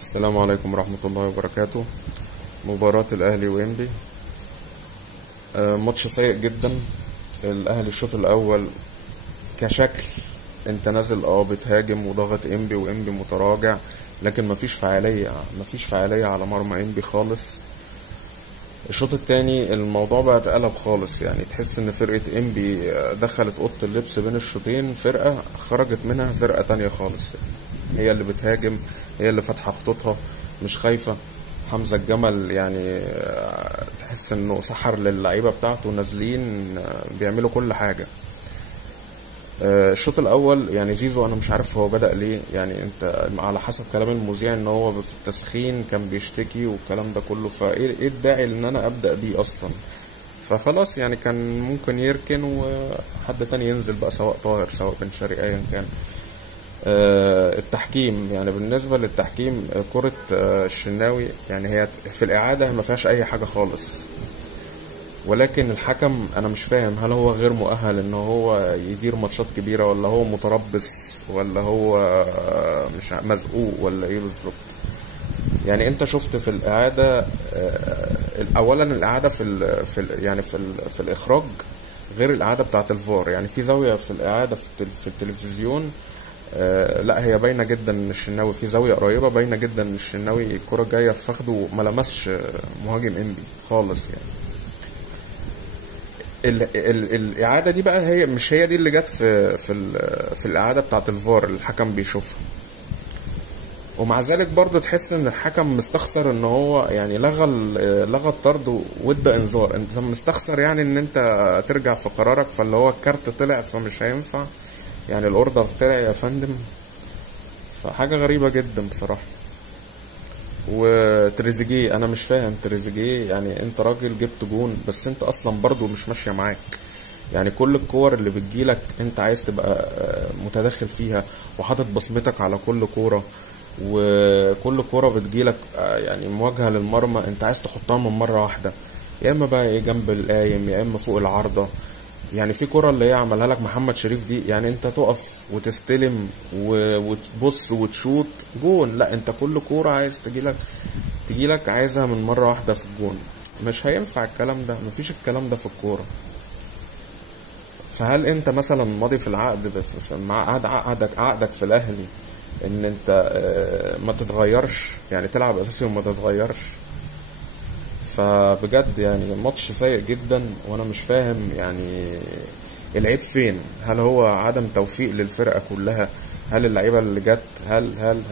السلام عليكم ورحمة الله وبركاته. مباراة الأهلي وإنبي، ماتش سيء جدا. الأهلي الشوط الأول كشكل انت نازل بتهاجم وضغط إنبي وإنبي متراجع، لكن مفيش فعالية على مرمى إنبي خالص. الشوط التاني الموضوع بقى اتقلب خالص، يعني تحس ان فرقة إنبي دخلت أوضة اللبس بين الشوطين، فرقة خرجت منها فرقة تانية خالص. هي اللي بتهاجم، هي اللي فاتحة خطوطها، مش خايفة. حمزة الجمل يعني تحس انه سحر للعيبة بتاعته، نازلين بيعملوا كل حاجة. الشوط الاول يعني زيزو انا مش عارف هو بدأ ليه، يعني انت على حسب كلام المذيع ان هو في التسخين كان بيشتكي والكلام ده كله، فايه الداعي ان انا ابدأ بيه اصلا؟ فخلاص يعني كان ممكن يركن وحد تاني ينزل بقى، سواء طاهر سواء بن شرقي ايا كان. التحكيم، يعني بالنسبة للتحكيم كرة الشناوي يعني هي في الإعادة ما فيهاش أي حاجة خالص، ولكن الحكم أنا مش فاهم، هل هو غير مؤهل إن هو يدير ماتشات كبيرة، ولا هو متربص، ولا هو مش مزقوق، ولا إيه بالظبط؟ يعني أنت شفت في الإعادة أولا الإعادة في الإخراج غير الإعادة بتاعة الفار، يعني في زاوية في الإعادة في التلفزيون لا هي باينه جدا ان الشناوي في زاويه قريبه، باينه جدا ان الشناوي الكره جايه في فخده ما لمسش مهاجم انبي خالص يعني. الاعاده دي بقى هي مش هي دي اللي جت في الاعاده بتاعه الفار الحكم بيشوفها، ومع ذلك برضه تحس ان الحكم مستخسر ان هو يعني لغى الطرد وادى انذار. انت مستخسر يعني ان انت ترجع في قرارك، فاللي هو الكارت طلع فمش هينفع، يعني الاوردر طلع يا فندم. فحاجة غريبة جدا بصراحة. وتريزيجيه انا مش فاهم تريزيجيه، يعني انت راجل جبت جون بس انت اصلا برضو مش ماشية معاك، يعني كل الكور اللي بتجيلك انت عايز تبقى متداخل فيها وحاطط بصمتك على كل كورة، وكل كورة بتجيلك يعني مواجهة للمرمى انت عايز تحطها من مرة واحدة، يا اما بقى ايه جنب القايم يا اما فوق العارضة. يعني في كرة اللي هي عملها لك محمد شريف دي، يعني انت تقف وتستلم وتبص وتشوط جون، لا انت كل كورة عايز تجيلك عايزها من مرة واحدة في الجون. مش هينفع الكلام ده، مفيش الكلام ده في الكورة. فهل انت مثلا ماضي في العقد مع عقدك في الاهلي ان انت ما تتغيرش، يعني تلعب اساسي وما تتغيرش؟ فبجد يعني ماتش سيء جدا، وانا مش فاهم يعني العيب فين. هل هو عدم توفيق للفرقة كلها؟ هل اللعيبة اللي جت هل